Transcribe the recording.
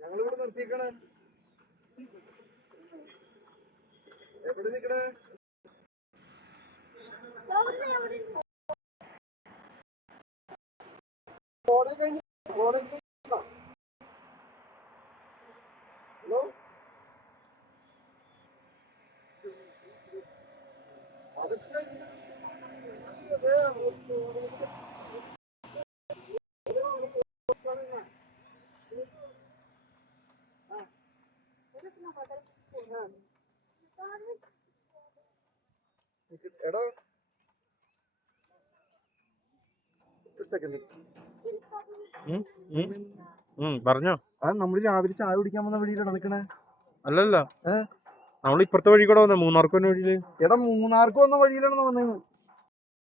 ഞങ്ങളിവിടെ നിർത്തിക്കണേ. എവിടെ നിക്കണേ? കോടതി കഴിഞ്ഞു. കോടതി ഹലോ, അതൊക്കെ കഴിഞ്ഞു. എടാ ഒരു സെക്കൻഡ്. പറഞ്ഞോ. അത് നമ്മള് രാവിലെ ചായ കുടിക്കാൻ വന്ന വഴിയിലാണ് നിക്കണേ. അല്ലല്ല, നമ്മൾ ഇപ്പുറത്തെ വഴി കൂടെ വന്ന മൂന്നാർക്ക് വന്ന വഴിയില്. എടാ മൂന്നാർക്ക് വന്ന വഴിയിലാണ് വന്നത്.